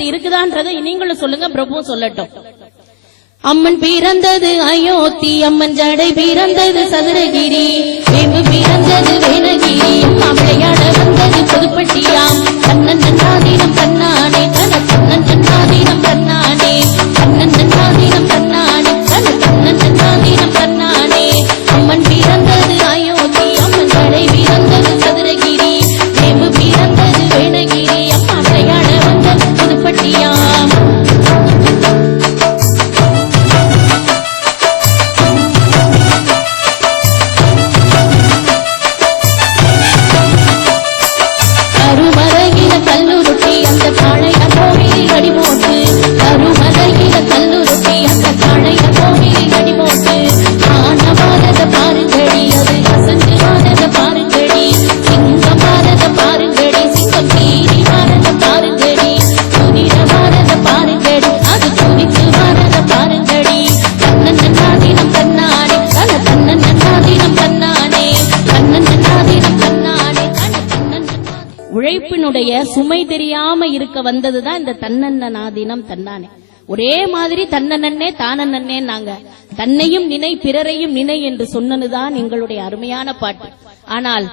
சக்தி இருக்குதான்றதை நீங்களும் சொல்லுங்க, பிரபுவும் சொல்லட்டும். அம்மன் பிறந்தது அயோத்தி, அம்மன் ஜடை பிறந்தது சதுரகிரி, வேம்பு பிறந்தது வேணகிரி, அம்மா விளையாட வந்தது புதுப்பட்டியாம். கண்ணன் நன்னாதீனம் தன்னானே தன கண்ணன் நன்னாதீனம் தன்னானே, கண்ணன் நன்னாதீனம் தன்னானே தன கண்ணன் நன்னாதீனம் தன்னானே. அம்மன் பிறந்தது அயோத்தி, அம்மன் ஜடை பிறந்தது சதுரகிரி, வேம்பு பிறந்தது வேணகிரி, அம்மா விளையாட வந்தது புதுப்பட்டியாம். உழைப்பினுடைய சுமை தெரியாம இருக்க வந்ததுதான் இந்த தன்னன்னாதீனம் தன்னானே. ஒரே மாதிரி தன்னன்னே தானன்னே, நாங்க தன்னையும் நினை பிறரையும் நினை என்று சொன்னதுதான் எங்களுடைய அருமையான பாட்டு. ஆனால்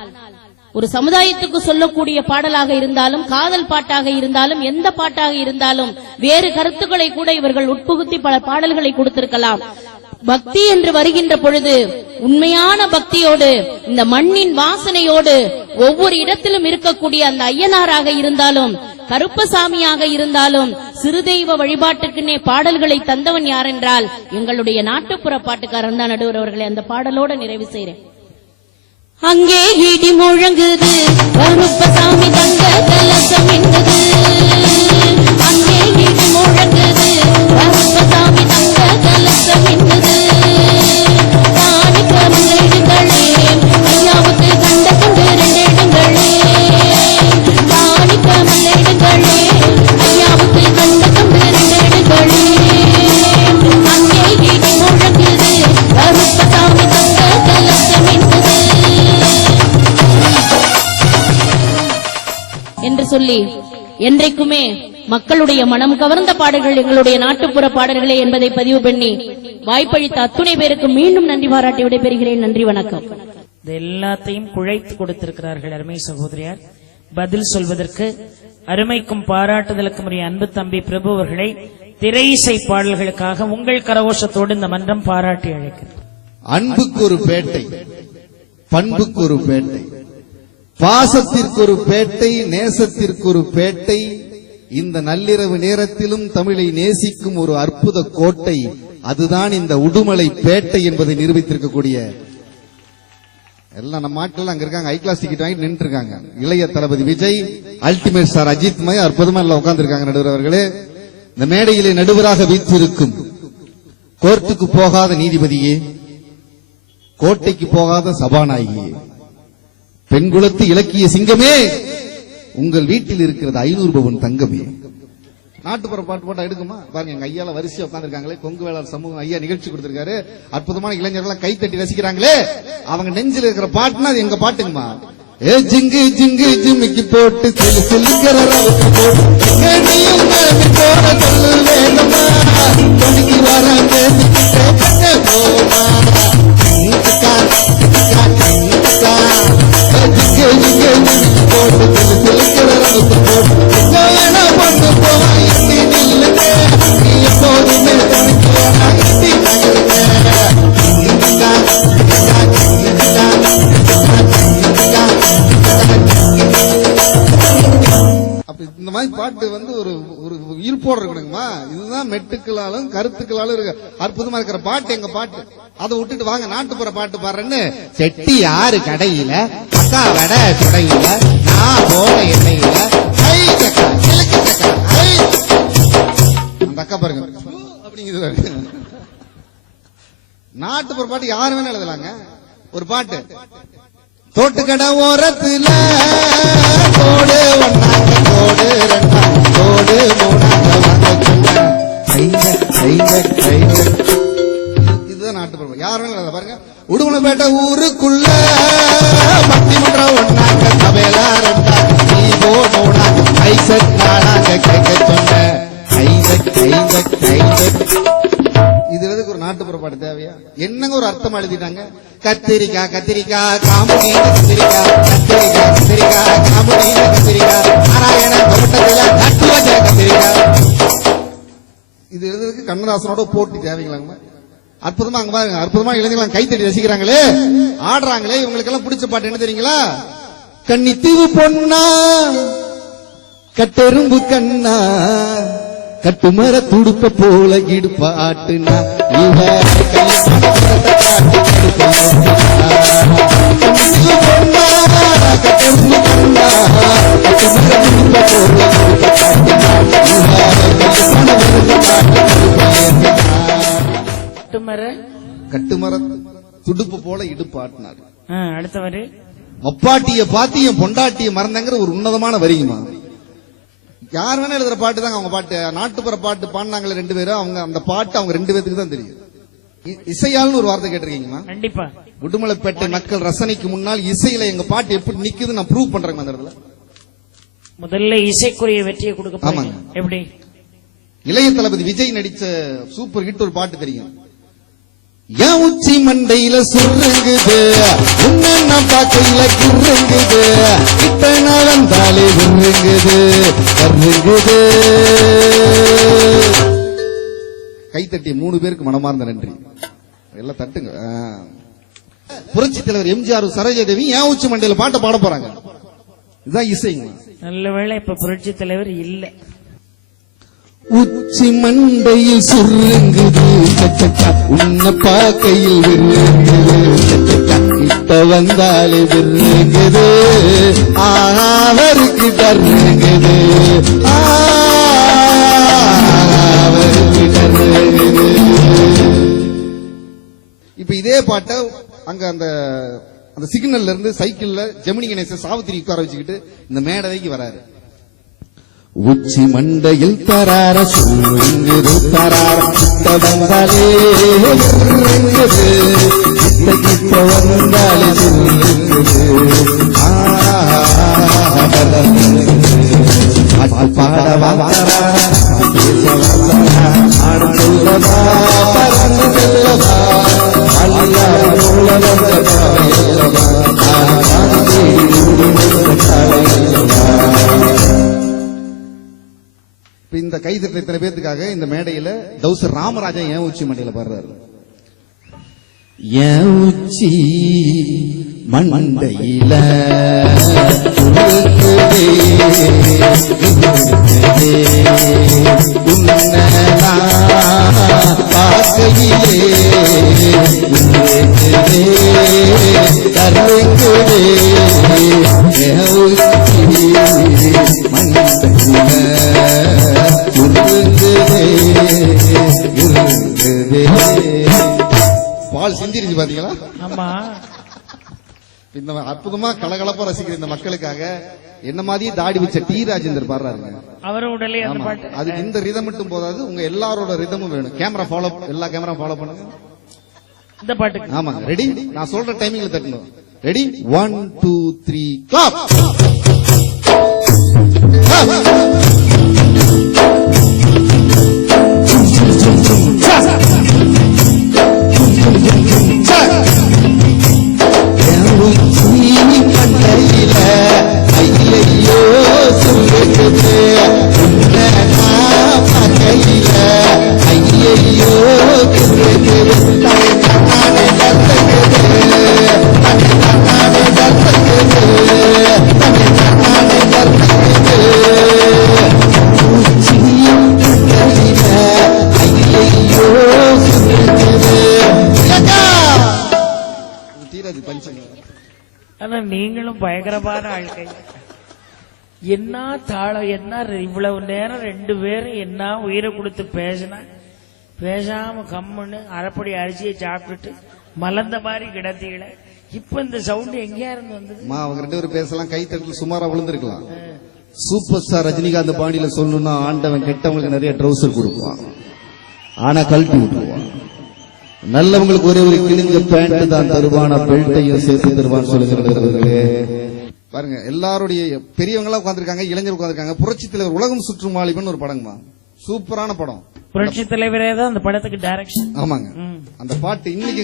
ஒரு சமுதாயத்துக்கு சொல்லக்கூடிய பாடலாக இருந்தாலும், காதல் பாட்டாக இருந்தாலும், எந்த பாட்டாக இருந்தாலும் வேறு கருத்துக்களை கூட இவர்கள் உட்புகுத்தி பல பாடல்களை கொடுத்திருக்கலாம். பக்தி என்று வருகின்ற பொழுது உண்மையான பக்தியோடு, இந்த மண்ணின் வாசனையோடு, ஒவ்வொரு இடத்திலும் இருக்கக்கூடிய அந்த ஐயனாராக இருந்தாலும், கருப்பசாமியாக இருந்தாலும், சிறுதெய்வ வழிபாட்டுக்குன்னே பாடல்களை தந்தவன் யார் என்றால் எங்களுடைய நாட்டுப்புற பாட்டுக்காரன் தான். நடுவர் அவர்களை அந்த பாடலோட நிறைவு செய்றேன். அங்கே இடி முழங்குது, கருப்பசாமி தங்க கலசம் என்னது, அங்கே இடி முழங்குது, கருப்பசாமி தங்க கலசம் என்னது, காணிக்கமலைகளே ஐயாவுக்கு கண்ட கொண்டு ரெண்டிடங்களே, காணிக்கமலைகளே ஐயாவுக்கு கண்ட கொண்டு ரெண்டிடங்களே, அங்கே இடி முழங்குது, கருப்பசாமி தங்க கலசம் என்னது என்று சொல்லி என்றைக்குமே மக்களுடைய மனம் கவர்ந்த பாடல்கள் எங்களுடைய நாட்டுப்புற பாடல்களே என்பதை பதிவு பண்ணி வாய்ப்பளித்த அத்துணை பேருக்கு மீண்டும் நன்றி பாராட்டி விடைபெறுகிறேன். நன்றி, வணக்கம். எல்லாத்தையும் குழைத்து கொடுத்திருக்கிறார்கள் அருமை சகோதரியார். பதில் சொல்வதற்கு அருமைக்கும் பாராட்டுதலுக்கும் உரிய அன்பு தம்பி பிரபு அவர்களை திரை இசை பாடல்களுக்காக உங்கள் கரகோஷத்தோடு இந்த மன்றம் பாராட்டி அழைக்கிறது. அன்புக்கு ஒரு பேட்டை, பண்புக்கு ஒரு பேட்டை, பாசத்திற்கு ஒரு பேட்டை, நேசத்திற்கு ஒரு பேட்டை, இந்த நள்ளிரவு நேரத்திலும் தமிழை நேசிக்கும் ஒரு அற்புத கோட்டை, அதுதான் இந்த உடுமலை பேட்டை என்பதை நிரூபித்திருக்கக்கூடிய எல்லாம் நம்ம ஆட்கள் அங்க இருக்காங்க. ஹை கிளாஸ் டிக்கெட் வாங்கி நின்று இருக்காங்க. இளைய தளபதி விஜய், அல்டிமேட் ஸ்டார் அஜித் மாதிரி அற்புதமா எல்லாம் உட்கார்ந்து இருக்காங்க. நடுவர் அவர்களே, இந்த மேடையிலே நடுவராக வீற்றிருக்கும் கோர்ட்டுக்கு போகாத நீதிபதியே, கோட்டைக்கு போகாத சபாநாயகியே, பெண்குலத்து இலக்கிய சிங்கமே, உங்கள் வீட்டில் இருக்கிறது 500 பவுன் தங்கமே. நாட்டுப்புற பாட்டு போட்டா எடுக்குமா பாருங்க. எங்க ஐயால வரிசையா உட்கார்ந்துருக்காங்களே, கொங்கு வேளாண் சமூகம் ஐயா நிகழ்ச்சி கொடுத்திருக்காரு. அற்புதமான இளைஞர்கள் கை தட்டி ரசிக்கிறாங்களே, அவங்க நெஞ்சில் இருக்கிற பாட்டுனா அது எங்க பாட்டுங்கம்மா. ஏ ஜிங்கு ஜிங்கு ஜிமிக்கி போட்டு சிலு சிலுக்கிற ரவுக்கு போட்டு சொல்லு வேணுமா, தொடுக்கி வர போமா இந்த மாதிரி பாட்டு வந்து ஒரு ஈர்ப்போட இருக்கணுங்கம்மா. இதுதான் மெட்டுக்களாலும் கருத்துக்களாலும் இருக்கு. அற்புதமா இருக்கிற பாட்டு எங்க பாட்டு. அதை விட்டுட்டு வாங்க நாட்டுப்புற பாட்டு பாடுறேன்னு செட்டி யாரு கடையில அக்கா வடை துடையில நான் போட எண்ணெயில அந்த அக்கா பாருங்க அப்படிங்கிறது. நாட்டுப்புற பாட்டு யாரு வேணா எழுதலாங்க. ஒரு பாட்டு தோட்டுக்கடை ஓரத்துல கோடு ஒன்னாங்க, கோடு ரெண்டாங்க, கோடு மூணாங்க, இதுதான் நாட்டுப்புற. யாரு வேணா பாருங்க. உடுமலைப்பேட்டை ஊருக்குள்ள பட்டிமன்றம் ஒன்னாங்க, சபையில ரெண்டாங்க, நீ மூணாங்க, ஐசட் நாடாங்க கேட்க சொன்ன என்னங்க ஒரு அர்த்தமா எழுதிட்டாங்க? கத்திரிக்காய் கத்திரிக்காய் காமுனி கத்திரிக்காய் கத்திரிக்காய் கத்திரிக்காய் காமுனி கத்திரிக்காய் நாராயண தோட்டத்துல நட்டு வச்ச கத்திரிக்காய். இது எழுதுறதுக்கு கண்ணதாசனோட போட்டி தேவைங்களாங்க? அற்புதமா அங்க பாருங்க, அற்புதமா இளைஞர்கள் கைத்தட்டி ரசிக்கிறாங்களே, ஆடுறாங்களே. இவங்களுக்கு எல்லாம் பிடிச்ச பாட்டு என்ன தெரியுங்களா? கன்னித்தீவு பொன்னா கட்டெரும்பு கண்ணா கட்டுமர துடுக்க போல இடுப்ப ஆட்டுனா இவ கட்டெரும்பு கண்ணா கட்டுமர துடுக்க போல கட்டுமர துடுப்பு போல இடுப்பு ஆட்டினார். அடுத்த வரி அப்பாட்டிய பாத்தி என் பொண்டாட்டிய மறந்தங்கிற ஒரு உன்னதமான வரியுமா. யார் வேணா எழுதுற பாட்டு தாங்க அவங்க பாட்டு. நாட்டுப்புற பாட்டு பாடினாங்களே 2 பேரும், அவங்க அந்த பாட்டு அவங்க 2 பேருக்கு தான் தெரியும். இசையால்னு ஒரு வார்த்தை கேட்டிருக்கீங்களா? கண்டிப்பா. உடுமலைப்பேட்டை மக்கள் ரசனைக்கு முன்னால் இசையில எங்க பாட்டு எப்படி நிக்குது நான் ப்ரூவ் பண்றேங்க. அந்த இடத்துல முதல்ல இசைக்குரிய வெற்றியை கொடுக்க. ஆமாங்க. எப்படி? இளைய தளபதி விஜய் நடிச்ச சூப்பர் ஹிட் ஒரு பாட்டு தெரியும். என் உச்சி மண்டையில சுருங்குது உன்ன பாக்கையில குறுங்குது இப்ப நான் வந்தாலே விருங்குது கருங்குது. கைத்தட்டி 3 பேருக்கு மனமார்ந்த நன்றி. எல்லாம் தட்டுங்க. புரட்சி தலைவர் எம்ஜிஆர் சரோஜாதேவி என் உச்சி மண்டையில பாட்டை பாட போறாங்க. இதுதான் இசைங்க. நல்ல வேளை இப்ப புரட்சி தலைவர் இல்ல. உச்சி மண்டையில் சுருங்குது உன்ன பாக்கையில் விருங்குது இப்ப வந்தாலே விருங்குது அவருக்கு தருங்குது அவருக்கு தருங்குது. இப்ப இதே பாட்டை அங்க அந்த சிக்னல்ல இருந்து சைக்கிள்ல ஜெமினி கணேசன் சாவித்திரி உட்கார வச்சுக்கிட்டு இந்த மேடைக்கு வராரு. உச்சி மண்டையில் தரார சுருங்குது தரார கிட்ட வந்தாலே கிட்ட வந்தாலே பாடவா இந்த கைதட்டல் இத்தனை பேத்துக்காக இந்த மேடையில தௌசர் ராமராஜன் என் உச்சி மண்டையில பாடுறாரு. என் உச்சி மண்டையில பார்க்கையிலே கருங்குதே என் உச்சி மண்டையில பால் சிந்திருச்சு பாத்தீங்களா? ஆமா. இந்த அற்புதமா கலகலப்பா ரசிக்கிற இந்த மக்களுக்காக என்ன மாதிரியே தாடி வச்ச டி ராஜேந்தர் பாடுறாரு. அவரும் உடலே அந்த பாட்டு. அதுக்கு இந்த ரிதம் மட்டும் போதாது, உங்க எல்லாரோட ரிதமும் வேணும். கேமரா ஃபாலோ, எல்லா கேமரா ஃபாலோ பண்ணுங்க இந்த பாட்டுக்கு. ஆமாங்க. ரெடி? நான் சொல்ற டைமிங்ல தட்டணும். ரெடி? 1 2 3 கிளாப். ஆனா நீங்களும் பயங்கரமான ஆள்கை. என்ன தாளம், என்ன இவ்வளவு நேரம் 2 பேரும் என்ன உயிரை கொடுத்து பேசினா, பேசாம கம்முன்னு அரைப்படி அரிசியை சாப்பிட்டுட்டு மலர்ந்த மாதிரி கிடத்தீங்கள. இப்ப இந்த சவுண்ட் எங்கேயா இருந்து வந்தது? அவங்க 2 பேரும் பேசலாம், கைத்தட்டல் சுமாரா விழுந்திருக்கலாம். சூப்பர் ஸ்டார் ரஜினிகாந்த் பாண்டியில சொல்லணும்னா ஆண்டவன் கெட்டவங்களுக்கு நிறைய ட்ரௌசர் கொடுப்பான், ஆனா கழட்டி விட்டுருவான். நல்லவங்களுக்கு ஒரே ஒரு கிழிஞ்ச பேண்ட் தான் தருவான, பெல்ட்டையும் சேர்த்து தருவான்னு சொல்லுங்க. பாருங்க, எல்லாருடைய பெரியவங்களா உட்காந்துருக்காங்க, இளைஞர் உட்காந்துருக்காங்க. புரட்சி தலைவர் உலகம் சுற்றும் வாலிபன் ஒரு படங்கம்மா, சூப்பரான படம். புரட்சி தலைவரே தான் அந்த படத்துக்கு டைரக்ஷன். ஆமாங்க. அந்த பாட்டு இன்னைக்கு